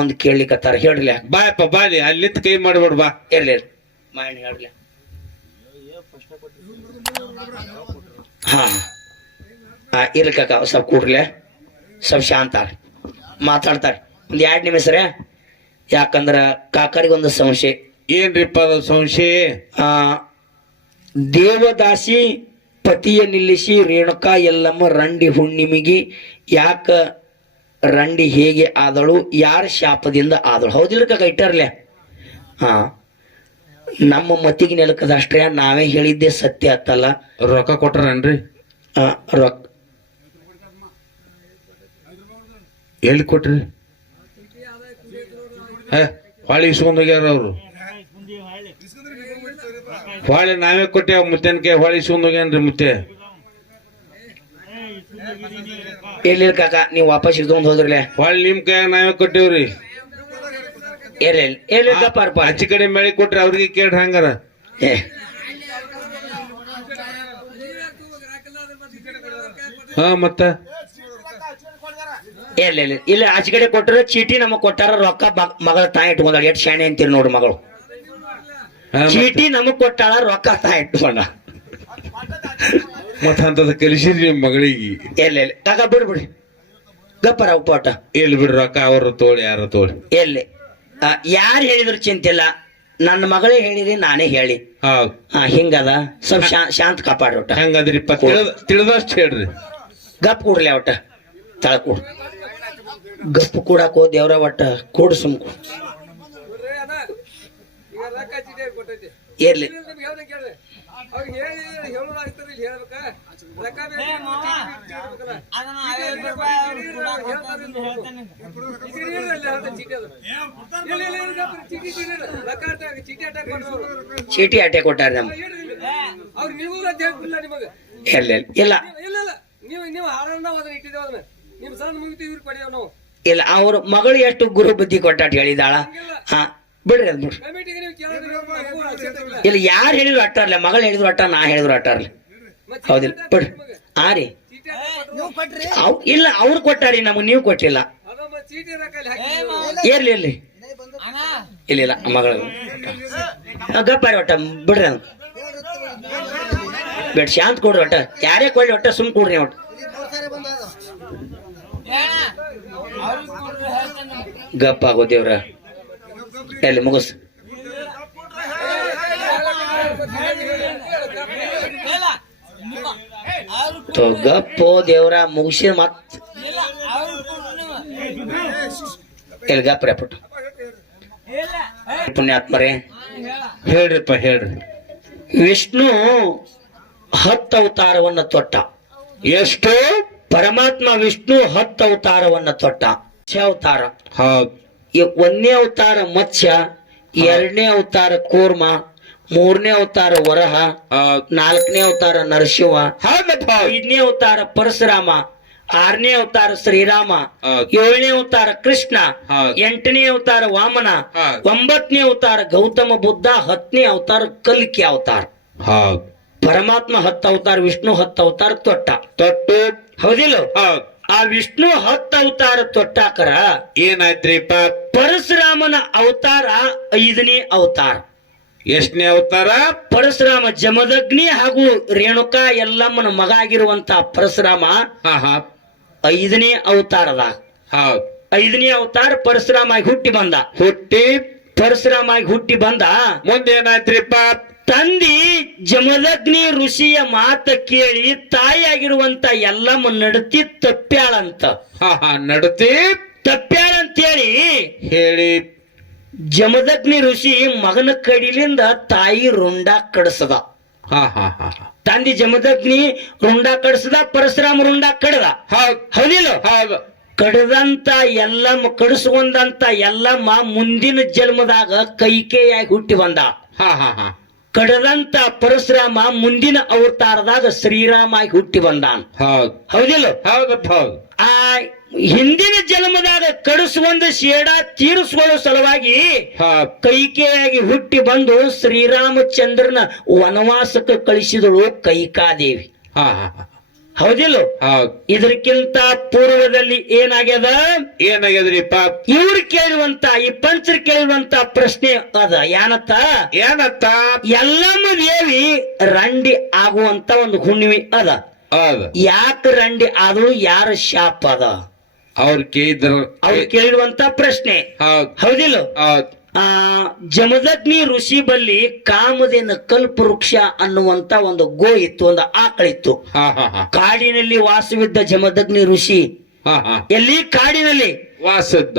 ಒಂದ್ ಕೇಳ್ಲಿಕತ್ತಾರ ಹೇಳ್ರಲ್ಲ. ಬಾಯಪ್ಪ ಬಾಲಿ ಅಲ್ಲಿಂದ ಕೈ ಮಾಡ್ಬೇಡ ಬಾ. ಇರ್ಲಿ ಮಾಡಿ ಹೇಳ್ರಲ್ಲ. ಹಾ ಇರ್ಲಿ ಕಾಕ ಸ್ವಲ್ಪ ಕೂಡ್ಲೆ ಸ್ವಲ್ಪ ಶಾಂತ ಮಾತಾಡ್ತಾರೆ ಒಂದ್ 2 ನಿಮಿಷ ರೇ. ಯಾಕಂದ್ರ ಕಾಕರಿಗೆ ಒಂದು ಸಂಶಯ. ಏನ್ರಿಪ್ಪ ಅದು ಸಂಶಯ? ದೇವದಾಸಿ ಪತಿಯ ನಿಲ್ಲಿಸಿ ರೇಣುಕಾ ಎಲ್ಲಮ್ಮ ರಂಡಿ ಹುಣ್ಣಿಮಿಗಿ ಯಾಕ ರಂಡಿ ಹೇಗೆ ಆದಳು, ಯಾರ ಶಾಪದಿಂದ ಆದಳು? ಹೌದಿಲ್ಲ ಕಾಕ ಇಟ್ಟಾರ್ಲೆ. ಹಾ ನಮ್ಮ ಮತಿಗೆ ನೆಲಕದಷ್ಟೇ ನಾವೇ ಹೇಳಿದ್ದೆ ಸತ್ಯ ಆತಲ್ಲ. ರೊಕ್ಕ ಕೊಟ್ರನ್ರಿ? ರೊಕ್ಕ ಎಲ್ಲಿ ಕೊಟ್ರಿ? ಹೊಳಿ ಇಸ್ಕೊಂಡ್ ಹೋಗ್ಯಾರ ಅವ್ರು. ಹೊಳಿ ನಾವೇ ಕೊಟ್ಟೇವ್ ಮುತ್ತೇನ್ಕೆ ಹೊಳಿ ಇಸ್ಕೊಂಡ್ ಹೋಗ್ಯಾನ್ರಿ ಮುತ್ತೆ. ಎಲ್ಲಿ ಕಾಕ ನೀವು ವಾಪಸ್ ಇಸ್ಕೊಂಡ್ ಹೋದ್ರಲೆ? ಹೊಳಿ ನಿಮ್ ಕೈ ನಾವೇ ಕೊಟ್ಟೇವ್ರಿ. ಆಚೆ ಕಡೆ ಮೇಳಿ ಕೊಟ್ರಿ ಅವ್ರಿಗೆ ಕೇಳ್ರಿ ಹಂಗಾರ. ಹಾ ಮತ್ತ ಇಲ್ಲ ಆಚೆ ಕಡೆ ಕೊಟ್ಟರ ಚೀಟಿ ನಮಗ್ ಕೊಟ್ಟಾರ, ರೊಕ್ಕ ಮಗಳ ತಾಯಿ ಇಟ್ಕೊಂಡ. ಎಷ್ಟು ಶಾಣೆ ಅಂತೀರಿ ನೋಡ್ರಿ ಮಗಳು. ಚೀಟಿ ನಮಗ್ ಕೊಟ್ಟಾಳ, ರೊಕ್ಕ ತಾಯಿ ಇಟ್ಕೊಂಡ. ಮತ್ತ ಅಂತದ ಕಲಿಸಿರಿ ನಿಮ್ ಮಗಳಿಗೆ. ಎಲ್ಲಿ ಕಾಕ ಬಿಡ್ಬಿಡಿ ಗಪ್ಪರ ಉಪೋಟ. ಎಲ್ಲಿ ಬಿಡ್ರಿ ರೊಕ್ಕ ಅವ್ರ ತೋಳಿ ಯಾರ ತೋಳಿ. ಎಲ್ಲಿ ಯಾರು ಹೇಳಿದ್ರು ಚಿಂತಿಲ್ಲ, ನನ್ನ ಮಗಳೇ ಹೇಳಿರಿ ನಾನೇ ಹೇಳಿ. ಹಿಂಗದ ಸ್ವಲ್ಪ ಶಾಂತ ಕಾಪಾಡ್ರಿ. ಒಟ್ಟ ಹೆಂಗದ್ರಿಪ್ಪ ತಿಳಿದಷ್ಟು ಹೇಳ್ರಿ. ಗಪ್ ಕೂಡ್ಲಿ ಒಟ್ಟ ತಳ ಕೂಡ್ ಗಪ್ ಕೂಡಾಕೋ ದೇವ್ರ ಒಟ್ಟ ಕೂಡ್ ಸುಮ್ ಇರ್ಲಿ. ಚೀಟಿ ಅಟ್ಟೆ ಕೊಟ್ಟಾರ ನಮ್ಗೆ. ಇಲ್ಲ ಇಲ್ಲ ಅವ್ರ ಮಗಳು ಎಷ್ಟು ಗುರು ಬುದ್ಧಿ ಕೊಟ್ಟಾಟ ಹೇಳಿದಾಳ. ಹಾ ಬಿಡ್ರಿ ಅದ್ ಬಿಡ್ರಿ. ಇಲ್ಲ ಯಾರು ಹೇಳಿದ್ರು ಅಟ್ಟಾರ್ಲೆ, ಮಗಳು ಹೇಳಿದ್ರು ಅಟ್ಟ, ನಾ ಹೇಳಿದ್ರು ಅಟ್ಟಾರ್ಲೆ. ಹೌದಿಲ್ಲ ಬಿಡ್ರಿ. ರೀ ಇಲ್ಲ ಅವ್ರು ಕೊಟ್ಟಾರಿ ನಮಗ್, ನೀವು ಕೊಟ್ಟಿಲ್ಲ. ಇರ್ಲಿ ಇರ್ಲಿ ಇಲ್ಲ ಇಲ್ಲ ಮಗಳು ಗಪ್ಪಾರಿ ಒಟ್ಟ ಬಿಡ್ರಿ. ಅದ್ ಬಿಡ್ ಶಾಂತ ಕೊಡ್ರಿ. ಒಟ್ಟ ಯಾರೇ ಕೊಡ್ಲಿ ಒಟ್ಟ ಸುಮ್ ಕೊಡ್ರಿ. ಒಟ್ಟು ಗಪ್ಪ ಆಗೋ ದೇವ್ರ ಎಲ್ಲಿ ಮುಗಿಸ್. ಗಪ್ಪೋ ದೇವ್ರ ಮುಗಿಸಿದ ಮತ್ ಎಲ್ಲಿ ಗಪ್ರ ಪುಟ್ಟು. ಪುಣ್ಯಾತ್ಮರೇ ಹೇಳ್ರಿಪ್ಪ ಹೇಳ್ರಿ. ವಿಷ್ಣು 10 ಅವತಾರವನ್ನ ತೊಟ್ಟ. ಎಷ್ಟು? ಪರಮಾತ್ಮ ವಿಷ್ಣು 10 ಅವತಾರವನ್ನ ತೊಟ್ಟ. ಅವತಾರ ಹೌದು. 1ನೇ ಅವತಾರ ಮತ್ಸ್ಯ, 2ನೇ ಅವತಾರ ಕೂರ್ಮ, 3ನೇ ಅವತಾರ ವರಹ, 4ನೇ ಅವತಾರ ನರಸಿಂಹ, 5ನೇ ಅವತಾರ ಪರಶುರಾಮ, 6ನೇ ಅವತಾರ ಶ್ರೀರಾಮ, 7ನೇ ಅವತಾರ ಕೃಷ್ಣ, 8ನೇ ಅವತಾರ ವಾಮನ, 9ನೇ ಅವತಾರ ಗೌತಮ ಬುದ್ಧ, 10ನೇ ಅವತಾರ ಕಲ್ಕಿ ಅವತಾರ. ಪರಮಾತ್ಮ 10 ಅವತಾರ, ವಿಷ್ಣು 10 ಅವತಾರ ತೊಟ್ಟು. ಹೌದಿಲ್ಲ? ಆ ವಿಷ್ಣು 10 ಅವತಾರ ತೊಟ್ಟಾಕರ ಏನಾಯ್ತ್ರಿಪ್ಪ? ಪರಶುರಾಮನ ಅವತಾರ 5ನೇ ಅವತಾರ. ಎಷ್ಟನೇ ಅವತಾರ? ಪರಶುರಾಮ ಜಮದಗ್ನಿ ಹಾಗೂ ರೇಣುಕಾ ಎಲ್ಲಮ್ಮನ ಮಗ ಆಗಿರುವಂತ ಪರಶುರಾಮ 5ನೇ ಅವತಾರದ. 5ನೇ ಅವತಾರ ಪರಶುರಾಮಾಗಿ ಹುಟ್ಟಿ ಬಂದ. ಮುಂದೆ ಏನಾಯ್ತ್ರಿಪ್ಪ? ತಂದಿ ಜಮದಗ್ನಿ ಋಷಿಯ ಮಾತ ಕೇಳಿ ತಾಯಿಯಾಗಿರುವಂತ ಎಲ್ಲಮ್ಮ ನಡತಿ ತಪ್ಪ್ಯಾಳಂತ. ನಡತಿ ತಪ್ಪ್ಯಾಳಂತೇಳಿ ಹೇಳಿ ಜಮದಗ್ನಿ ಋಷಿ ಮಗನ ಕಡಿಲಿಂದ ತಾಯಿ ರುಂಡ ಕಡಸದ. ತಂದಿ ಜಮದಗ್ನಿ ರುಂಡ ಕಡಸದ, ಪರಶುರಾಮ ರುಂಡ ಕಡದ. ಹೌದಿಲ್ಲ? ಕಡದಂತ ಎಲ್ಲಮ್ಮ ಕಡಿಸ್ಕೊಂಡಂತ ಎಲ್ಲಮ್ಮ ಮುಂದಿನ ಜನ್ಮದಾಗ ಕೈಕೇಯಾಗಿ ಹುಟ್ಟಿ ಬಂದ. ಕಡದಂತ ಪರಶುರಾಮ ಮುಂದಿನ ಅವತಾರದಾಗ ಶ್ರೀರಾಮ ಆಗಿ ಹುಟ್ಟಿ ಬಂದಾನ. ಹೌದಿಲ್ಲ? ಆ ಹಿಂದಿನ ಜನ್ಮದಾಗ ಕಡಿಸುವಂದು ಶೇಡ ತೀರಿಸುವ ಸಲುವಾಗಿ ಕೈಕೇಯಾಗಿ ಹುಟ್ಟಿ ಬಂದು ಶ್ರೀರಾಮಚಂದ್ರನ ವನವಾಸಕ್ಕೆ ಕಳಿಸಿದಳು ಕೈಕಾದೇವಿ. ಹೌದಿಲ್ಲ? ಹೌದ್ ಇದಕ್ಕಿಂತ ಪೂರ್ವದಲ್ಲಿ ಏನಾಗ್ಯದ? ಏನಾಗ್ಯದ್ರಿಪ್ಪ? ಇವ್ರು ಕೇಳುವಂತ ಈ ಪಂಚರು ಕೇಳುವಂತ ಪ್ರಶ್ನೆ ಅದ ಏನತ್ತ? ಏನತ್ತ? ಎಲ್ಲಮ್ಮ ದೇವಿ ರಂಡಿ ಆಗುವಂತ ಒಂದು ಹುಣ್ಣಿಮೆ ಅದ. ಹೌದ್ ಯಾಕೆ ರಂಡಿ ಆದಳು? ಯಾರ ಶಾಪ ಅದ? ಅವ್ರ ಕೇಳಿದ್ರ ಅವ್ರು ಕೇಳಿರುವಂತ ಪ್ರಶ್ನೆ. ಹೌದ್ ಹೌದಿಲ್ಲ? ಹೌದ್ ಜಮದಗ್ನಿ ಋಷಿ ಬಲ್ಲಿ ಕಾಮಧೇನು ಕಲ್ಪವೃಕ್ಷ ಅನ್ನುವಂತ ಒಂದು ಗೋ ಇತ್ತು, ಒಂದು ಆಕಳಿತ್ತು. ಹಾ ಹಾ ಹಾ ಕಾಡಿನಲ್ಲಿ ವಾಸವಿದ್ದ ಜಮದಗ್ನಿ ಋಷಿ ಹಾ ಹಾ ಎಲ್ಲಿ? ಕಾಡಿನಲ್ಲಿ ವಾಸಿದ್ದ.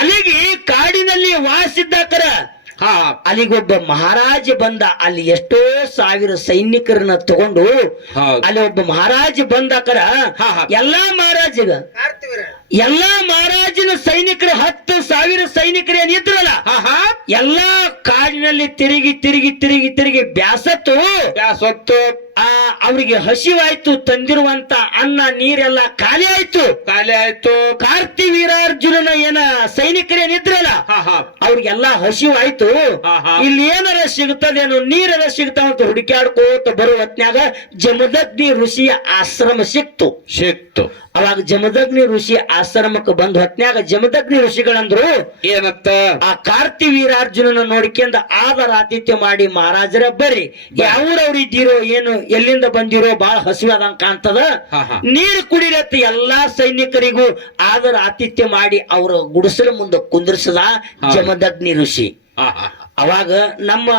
ಅಲ್ಲಿಗೆ ಕಾಡಿನಲ್ಲಿ ವಾಸಿದ್ದಾಕರ ಹಾ ಅಲ್ಲಿಗೊಬ್ಬ ಮಹಾರಾಜ ಬಂದ. ಅಲ್ಲಿ ಎಷ್ಟೋ ಸಾವಿರ ಸೈನಿಕರನ್ನ ತಗೊಂಡು ಹೌದ್ ಅಲ್ಲಿ ಒಬ್ಬ ಮಹಾರಾಜ ಬಂದಾಕರ ಹಾ ಹಾ ಎಲ್ಲಾ ಮಹಾರಾಜನ ಸೈನಿಕರು 10,000 ಸೈನಿಕರು ಏನಿದ್ರಲ್ಲ ಹಾ ಹಾ ಎಲ್ಲಾ ಕಾಡಿನಲ್ಲಿ ತಿರುಗಿ ತಿರುಗಿ ತಿರುಗಿ ತಿರುಗಿ ಬ್ಯಾಸತ್ತು. ಸ್ವತ್ತು ಅವ್ರಿಗೆ ಹಸಿವಾಯ್ತು. ತಂದಿರುವಂತ ಅನ್ನ ನೀರೆಲ್ಲ ಖಾಲಿ ಆಯ್ತು. ಖಾಲಿ ಆಯ್ತು. ಕಾರ್ತಿ ವೀರಾರ್ಜುನನ ಏನ ಸೈನಿಕರೇನಿದ್ರಲ್ಲ ಹಾ ಹಾ ಅವ್ರಿಗೆಲ್ಲ ಹಸಿವಾಯ್ತು. ಹಾ ಹಾ ಇಲ್ಲಿ ಏನಾರ ಸಿಗ್ತದೇನೋ, ನೀರಾರ ಸಿಗ್ತಾವಂತ ಹುಡುಕ್ಯಾಡ್ಕೋತ ಬರುವ ಹೊತ್ನ್ಯಾಗ ಜಮದಗ್ನಿ ಋಷಿಯ ಆಶ್ರಮ ಸಿಕ್ತು. ಅವಾಗ ಜಮದಗ್ನಿ ಋಷಿ ಆಶ್ರಮಕ್ಕೆ ಬಂದ ಹೊತ್ನ್ಯಾಗ ಜಮದಗ್ನಿ ಋಷಿಗಳಂದ್ರು ಏನತ್ತ? ಆ ಕಾರ್ತಿ ವೀರಾರ್ಜುನನ ನೋಡ್ಕೊಂಡ ಆದರ ಆತಿಥ್ಯ ಮಾಡಿ, ಮಹಾರಾಜರ ಬರ್ರಿ, ಯಾವ್ರವ್ರು ಇದ್ದೀರೋ ಏನು, ಎಲ್ಲಿಂದ ಬಂದಿರೋ, ಬಾಳ ಹಸಿವಾದಂಗ ಕಾಣ್ತದ, ನೀರು ಕುಡಿರತ್ತ ಎಲ್ಲಾ ಸೈನಿಕರಿಗೂ ಆದರ ಆತಿಥ್ಯ ಮಾಡಿ ಅವ್ರ ಗುಡಿಸಲ ಮುಂದೆ ಕುಂದ್ರಿಸದ ಜಮದಗ್ನಿ ಋಷಿ. ಅವಾಗ ನಮ್ಮ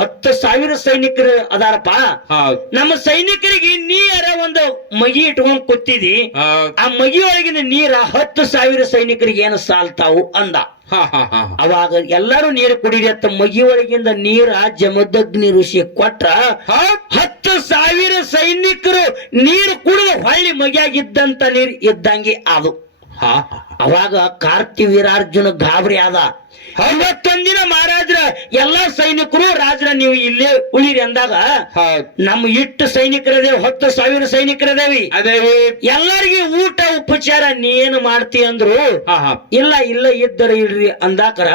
10,000 ಸೈನಿಕರು ಅದಾರಪ್ಪ. ನಮ್ಮ ಸೈನಿಕರಿಗೆ ನೀರ ಒಂದು ಮಗಿ ಇಟ್ಕೊಂಡ್ ಕೂತಿದಿ, ಆ ಮಗಿ ಒಳಗಿನ ನೀರ 10,000 ಸೈನಿಕರಿಗೆ ಏನು ಸಾಲ್ತಾವು ಅಂದ. ಅವಾಗ ಎಲ್ಲಾರು ನೀರು ಕುಡಿಯತ್ತ ಮಗಿ ಒಳಗಿಂದ ನೀರ ಜಮದಗ್ನಿ ಋಷಿ ಕೊಟ್ರ 10,000 ಸೈನಿಕರು ನೀರು ಕುಡಿದು ಹೊಳ್ಳಿ ಮಗಿಯಾಗಿದ್ದಂತ ನೀರು ಇದ್ದಂಗೆ ಅದು. ಅವಾಗ ಕಾರ್ತಿ ವೀರಾರ್ಜುನ ಗಾಬರಿ ಆದ. 51 ದಿನ ಮಹಾರಾಜರ ಎಲ್ಲಾ ಸೈನಿಕರು ರಾಜರ ನೀವು ಇಲ್ಲೇ ಉಳಿರಿ ಅಂದಾಗ ನಮ್ಮ ಇಟ್ಟು ಸೈನಿಕರದೇವಿ 10,000 ಸೈನಿಕರದೇವಿ ಎಲ್ಲರಿಗೆ ಊಟ ಉಪಚಾರ ನೀ ಏನು ಮಾಡ್ತಿ ಅಂದ್ರು. ಇಲ್ಲ ಇಲ್ಲ ಇದ್ದರ ಇಡ್ರಿ ಅಂದಾಕರ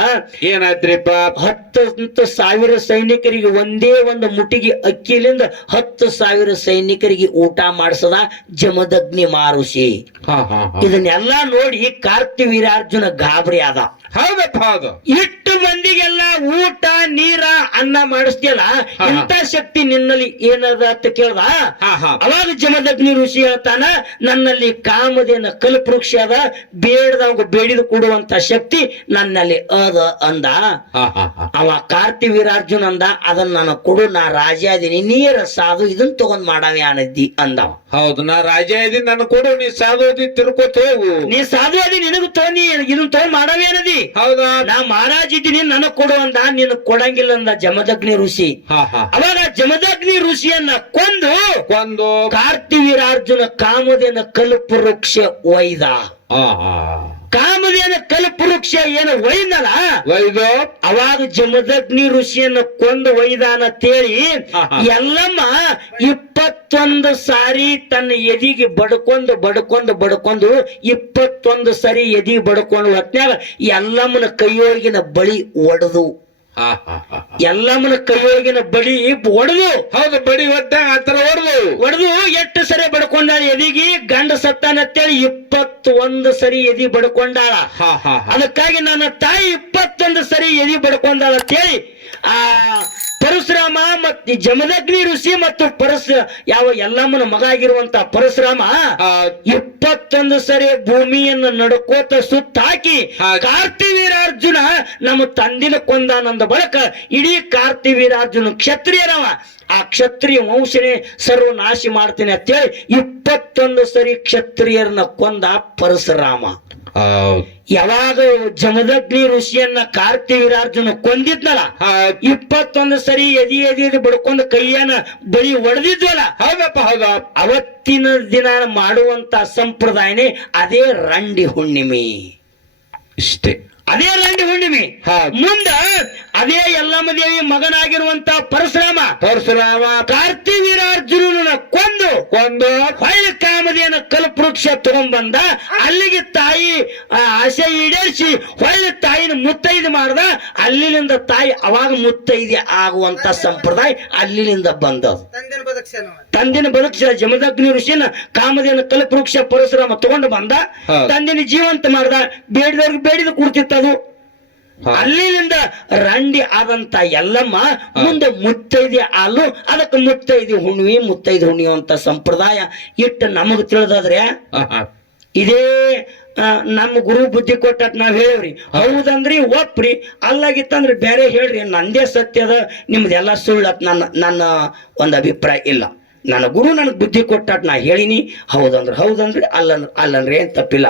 ಏನಾಯ್ತ್ರಿಪ್ಪ? 10,000 ಸೈನಿಕರಿಗೆ ಒಂದೇ ಒಂದು ಮುಟ್ಟಿಗೆ ಅಕ್ಕಿಲಿಂದ 10,000 ಸೈನಿಕರಿಗೆ ಊಟ ಮಾಡಿಸದ ಜಮದಗ್ನಿ ಮಹರ್ಷಿ. ಇದನ್ನೆಲ್ಲಾ ನೋಡಿ ಕಾರ್ತಿ ವೀರಾರ್ಜುನ ಗಾಬರಿ ಆದ. ಹೌದಪ್ಪ ಹೌದು. ಇಷ್ಟು ಮಂದಿಗೆಲ್ಲ ಊಟ ನೀರ ಅನ್ನ ಮಾಡಿಸ್ತಿಯಲ್ಲ, ಇಂಥ ಶಕ್ತಿ ನಿನ್ನಲ್ಲಿ ಏನದ ಅಂತ ಕೇಳ್ದ. ಅವಾಗ ಜಮದಗ್ನಿ ಋಷಿ ಹೇಳ್ತಾನ, ನನ್ನಲ್ಲಿ ಕಾಮಧೇನು ಕಲ್ಪವೃಕ್ಷ ಅದ, ಬೇಡದವಂಗ ಬೇಡಿದು ಕೊಡುವಂತ ಶಕ್ತಿ ನನ್ನಲ್ಲಿ ಅದ ಅಂದ. ಅವ ಕಾರ್ತಿ ವೀರಾರ್ಜುನ್ ಅಂದ, ಅದನ್ನ ನಾನು ಕೊಡು, ನಾ ರಾಜ ಇದೀನಿ, ನೀರ ಸಾಧು ಇದನ್ ತಗೊಂಡ್ ಮಾಡಾವ ಯಾನದ್ದಿ ಅಂದವ. ಹೌದು, ನಾ ರಾಜ ಇದೀನಿ, ನಾನು ಕೊಡು, ನೀ ಸಾಧು ಅದಿ ತಿರ್ಕೋತ ಹೋಗು, ನೀ ಸಾಧು ಅದಿ ನಿನಗ ತೋನಿ ಇದನ್ ತಗೊಂಡ್ ಮಾಡಾವೇನದಿ. ಹೌದಾ? ನಾ ಮಹಾರಾಜ್ ಇದ್ದೀನಿ, ನನಗ್ ಕೊಡು ಅಂದ. ನಿನ್ ಕೊಡಂಗಿಲ್ಲ ಅಂದ ಜಮದಗ್ನಿ ಋಷಿ. ಅವಾಗ ಜಮದಗ್ನಿ ಋಷಿಯನ್ನ ಕೊಂದು ಕಾರ್ತಿ ವೀರಾರ್ಜುನ ಕಾಮಧೇನು ಕಲ್ಪವೃಕ್ಷ ಒಯ್ದ. ಕಾಮಧೇನು ಕಲ್ಪವೃಕ್ಷ ಏನು ಒಯ್ದಲ್ಲ, ಅವಾಗ ಜಮದಗ್ನಿ ಋಷಿಯನ್ನ ಕೊಂದು ಒಯ್ದಾನಂತೇಳಿ ಎಲ್ಲಮ್ಮ 21 ಸಾರಿ ತನ್ನ ಎದಿಗೆ ಬಡ್ಕೊಂಡು 21 ಸರಿ ಎದಿಗೆ ಬಡ್ಕೊಂಡು ಹೊತ್ನ್ಯಾಗ ಎಲ್ಲಮ್ಮನ ಕೈಯೊಳಗಿನ ಬಳಿ ಒಡೆದು ಎಲ್ಲಮ್ಮನ ಕೈಯೊಳಗಿನ ಬಳಿ ಒಡೆದು. ಹೌದು, ಬಡಿ ಹೊತ್ತಾಗ ಆತರ ಒಡೆದು ಎಷ್ಟು ಸರಿ ಬಡ್ಕೊಂಡಾಳ ಎದಿಗಿ. ಗಂಡ ಸತ್ತಾನಂತೇಳಿ 21 ಸರಿ ಎದಿ ಬಡ್ಕೊಂಡಾಳ. ಅದಕ್ಕಾಗಿ ನನ್ನ ತಾಯಿ 21 ಸರಿ ಎದಿ ಬಡ್ಕೊಂಡಾಳ ಅಂತೇಳಿ ಆ ಪರಶುರಾಮ ಮತ್ತು ಜಮದಗ್ನಿ ಋಷಿ ಮತ್ತು ಯಾವ ಎಲ್ಲಮ್ಮನ ಮಗ ಆಗಿರುವಂತ ಪರಶುರಾಮ 21 ಸರಿ ಭೂಮಿಯನ್ನು ನಡ್ಕೋತ ಸುತ್ತ ಹಾಕಿ ಕಾರ್ತಿ ವೀರಾರ್ಜುನ ನಮ್ಮ ತಂದಿನ ಕೊಂದಾನಂದ ಬಳಕ ಇಡೀ ಕಾರ್ತಿ ವೀರಾರ್ಜುನ ಕ್ಷತ್ರಿಯರವ. ಆ ಕ್ಷತ್ರಿಯ ವಂಶನೇ ಸರ್ವನಾಶಿ ಮಾಡ್ತೀನಿ ಅಂತೇಳಿ 21 ಸರಿ ಕ್ಷತ್ರಿಯರನ್ನ ಕೊಂದ ಪರಶುರಾಮ. ಯಾವಾಗ ಜಮದಗ್ನಿ ಋಷಿಯನ್ನ ಕಾರ್ತಿ ವೀರಾರ್ಜುನ ಕೊಂದಿದ್ನಲ್ಲ, 21 ಸರಿ ಎದಿ ಬಡ್ಕೊಂಡು ಕೈಯನ್ನ ಬಳಿ ಒಡೆದಿದ್ವಲ್ಲ, ಅವತ್ತಿನ ದಿನ ಮಾಡುವಂತ ಸಂಪ್ರದಾಯನೇ ಅದೇ ರಂಡಿ ಹುಣ್ಣಿಮೆ. ಇಷ್ಟೇ. ಅದೇ ರಂಡಿ ಹುಣ್ಣಿಮೆ ಹೌದ್. ಮುಂದ ಅದೇ ಯಲ್ಲಮ್ಮ ದೇವಿ ಮಗನಾಗಿರುವಂತ ಪರಶುರಾಮ ಕಾರ್ತಿ ವೀರಾರ್ಜುನನ ಕೊಂದು ಹೊಳ್ಳಿ ಕಾಮದೇನ ಕಲ್ಪವೃಕ್ಷ ತಗೊಂಡ್ಬಂದ ಅಲ್ಲಿಗೆ ತಾಯಿ ಆಸೆ ಈಡೇರಿಸಿ ಹೊಳ್ಳಿ ತಾಯಿನ ಮುತ್ತೈದೆ ಮಾಡ್ದ. ಅಲ್ಲಿನಿಂದ ತಾಯಿ ಅವಾಗ ಮುತ್ತೈದೆ ಆಗುವಂತ ಸಂಪ್ರದಾಯ ಅಲ್ಲಿನಿಂದ ಬಂದದು. ತಂದಿನ ಬದುಕಿಸಿದ ಜಮದಗ್ನಿ ಋಷಿನ ಕಾಮದೇನ ಕಲ್ಪವೃಕ್ಷ ಪರಶುರಾಮ ತಗೊಂಡು ಬಂದ. ತಂದಿನ ಜೀವಂತ ಮಾಡ್ದ. ಬೇಡಿದವ್ರಿಗೆ ಬೇಡಿದ ಕೊಡ್ತಿತ್ತದು. ಅಲ್ಲಿನಿಂದ ರಂಡಿ ಆದಂತ ಯಲ್ಲಮ್ಮ ಮುಂದೆ ಮುತ್ತೈದೆ ಹಾಲು, ಅದಕ್ಕೆ ಮುತ್ತೈದೆ ಹುಣ್ಣಿಮೆ ಮುತ್ತೈದೆ ಹುಣ್ಣಿಮೆ ಅಂತ ಸಂಪ್ರದಾಯ ಇಟ್ಟು ನಮಗ್ ತಿಳಿದಾದ್ರೆ ಇದೇ ನಮ್ಮ ಗುರು ಬುದ್ಧಿ ಕೊಟ್ಟ ನಾವ್ ಹೇಳವ್ರಿ. ಹೌದಂದ್ರಿ ಒಪ್ರಿ, ಅಲ್ಲಾಗಿತ್ತಂದ್ರೆ ಬೇರೆ ಹೇಳ್ರಿ, ನಂದೇ ಸತ್ಯದ ನಿಮ್ದೆಲ್ಲ ಸುಳ್ಳತ್ ನನ್ನ ಒಂದು ಅಭಿಪ್ರಾಯ ಇಲ್ಲ. ನನ್ನ ಗುರು ನನಗೆ ಬುದ್ಧಿ ಕೊಟ್ಟ ನಾ ಹೇಳಿನಿ. ಹೌದಂದ್ರೆ ಹೌದಂದ್ರಿ, ಅಲ್ಲಂದ್ರೆ ಏನ್ ತಪ್ಪಿಲ್ಲ.